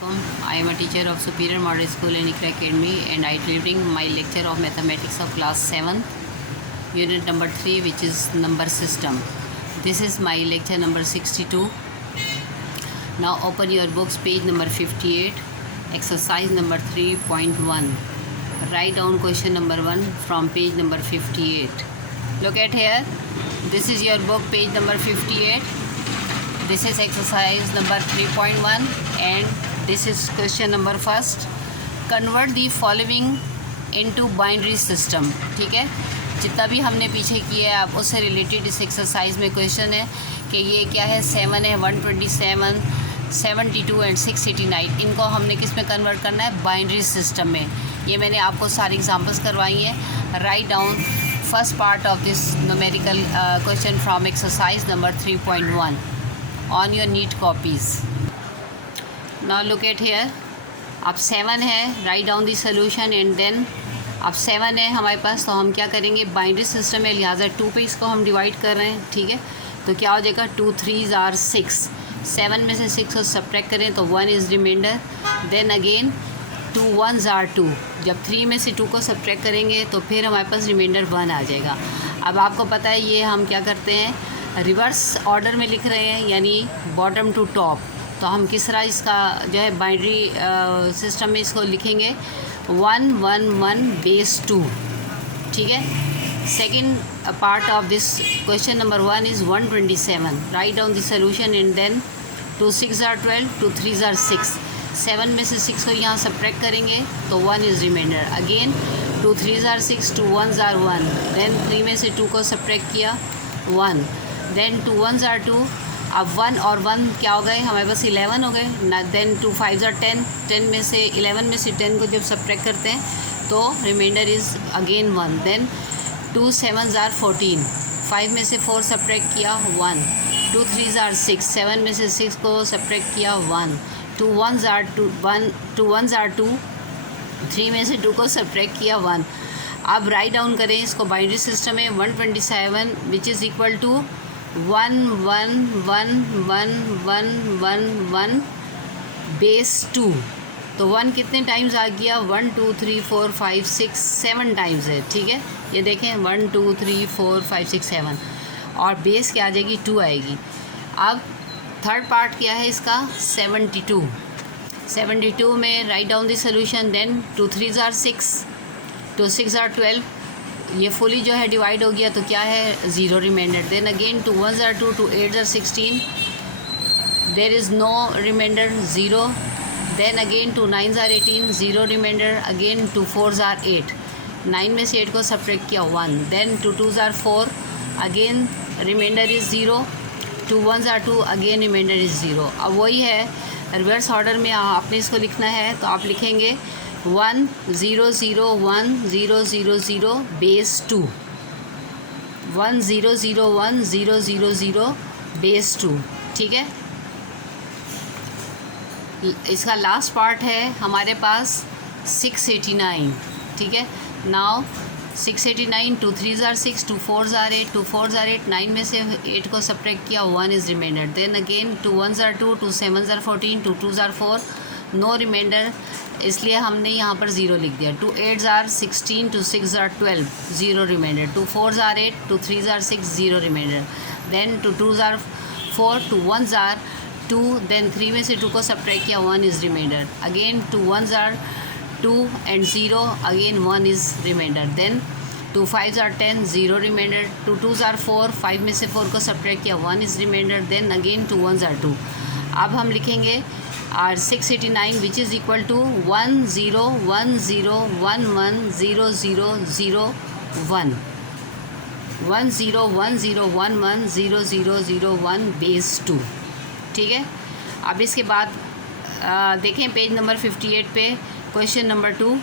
I am a teacher of Superior Model School and ICRA Academy, and I delivering my lecture of mathematics of class 7, unit number 3, which is number system. This is my lecture number 62. Now open your books, page number 58, exercise number 3.1. Write down question number 1 from page number 58. Look at here. This is your book, page number 58. This is exercise number 3.1 and this is question number first. Convert the following into binary system. ठीक है, जितना भी हमने पीछे किया है आप उससे रिलेटेड इस एक्सरसाइज में क्वेश्चन है कि ये क्या है, 7 है, 127, 72 एंड 689. इनको हमने किस में कन्वर्ट करना है, बाइनरी सिस्टम में. ये मैंने आपको सारी एग्जांपल्स करवाई हैं. Write down first part of this numerical question from exercise number 3.1 on your neat copies. Now look at here. अब 7 है, write down the solution and then अब 7 है हमारे पास, तो हम क्या करेंगे, बाइनरी सिस्टम है लिहाजा 2 पे इसको हम डिवाइड कर रहे हैं. ठीक है, तो क्या हो जाएगा, 2 3s are 6. 7 में से 6 को सब्ट्रैक्ट करें तो 1 is remainder. Then again 2 1s are 2. जब 3 में से 2 को सब्ट्रैक्ट करेंगे तो फिर हमारे पास रिमाइंडर 1 आ जाएगा. अब आपको पता है ये हम क्या करते हैं, रिवर्स ऑर्डर में लिख रहे हैं, यानी बॉटम टू टॉप. तो हम किस तरह इसका जो है बाइनरी सिस्टम में इसको लिखेंगे, 1 1 1 बेस 2. ठीक है. Second part of this question number 1 is 127. Write down the solution and then 2 6 are 12, 2 3s are 6. 7 में से 6 को यहाँ सब्ट्रैक्ट करेंगे तो 1 is remainder. Again 2 3s are 6, 2 1s are 1. Then 3 में से 2 को सब्ट्रैक्ट किया 1. Then 2 1s are 2. अब 1 और 1 क्या हो गए, हमारे पास 11 हो गए ना. Then 2 5s are 10. 10 में से 11 में से 10 को जब सब्ट्रैक्ट करते हैं तो remainder is again 1. Then 2 7s are 14. 5 में से 4 सब्ट्रैक्ट किया 1. 2 3s are 6. 7 में से 6 को सब्ट्रैक्ट किया 1. 2 1s are 2. 2 1s are 2. 3 में से 2 को सब्ट्रैक्ट किया 1. अब राइट डाउन करें इसको बाइनरी सिस्टम में. 127 which is equal to 1 1 1 1 1 1 1 base 2. तो 1 कितने टाइम्स आ गया, 1 2 3 4 5 6 7 टाइम्स है. ठीक है, ये देखें 1 2 3 4 5 6 7 और बेस क्या आ जाएगी, 2 आएगी. अब थर्ड पार्ट क्या है इसका, 72. 72 में write down the solution. Then 2 3s are 6, 2 6 are 12. ये फुली जो है डिवाइड हो गया तो क्या है, 0 remainder. Then again 2 1s are 2, 2 8s are 16. There is no remainder, 0. Then again 2 9s are 18, 0 remainder. Again 2 4s are 8. 9 में से 8 को सब्ट्रैक्ट किया 1. Then 2 2s are 4. Again remainder is 0. 2 1s are 2. Again remainder is 0. अब वही है reverse order में आपने इसको लिखना है, तो आप लिखेंगे 1 0 0 1 0 0 0 बेस 2. 1 0 0 1 0 0 0 बेस 2. ठीक है. इसका लास्ट पार्ट है हमारे पास 689. ठीक है. Now 689, 2 3s are 6, 2 4s are 8, 2 4s are 8. 9 में से 8 को सब्ट्रैक्ट किया 1 is remainder. Then again 2 1s are 2, 2 7s are 14, 2 2s are 4. No reminder, इसलिए हमने यहाँ पर 0 लिख दिया. 2 8s are 16, 2 6s are 12, 0 remainder. 2 4s are 8, 2 3s are 6, 0 remainder. Then 2 2s are 4, 2 1s are 2. देन 3 में से 2 को सब्ट्रैक्ट किया 1 is remainder. Again 2 1s are 2 and 0, again 1 is remainder. Then 2 5s are 10, 0 remainder. 2 2s are 4, 5 में से 4 को subtract किया 1 is remainder. Then again 2 1s are 2. अब हम लिखेंगे r 689 which is equal to 1 0 1 0 1 1 0 0 0 1. 1 0 1 0 1 1 0 0 0 1 base 2. ठीक है. अब इसके बाद देखें पेज नंबर 58 पे question number 2.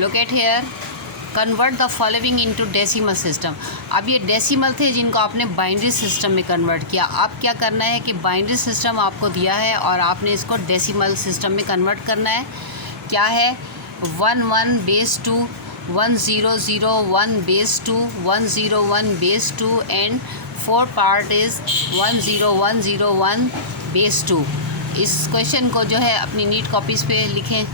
Look at here. Convert the following into decimal system. अब ये डेसिमल थे जिनको आपने बाइनरी सिस्टम में कन्वर्ट किया. अब क्या करना है कि बाइनरी सिस्टम आपको दिया है और आपने इसको डेसिमल सिस्टम में कन्वर्ट करना है. क्या है, 1 1 base 2, 1 0 0 1 base 2, 1 0 1 base 2 and fourth part is 1 0 1 0 1 base 2। इस क्वेश्चन को जो है अपनी नीट कॉपीज़ पे लिखें।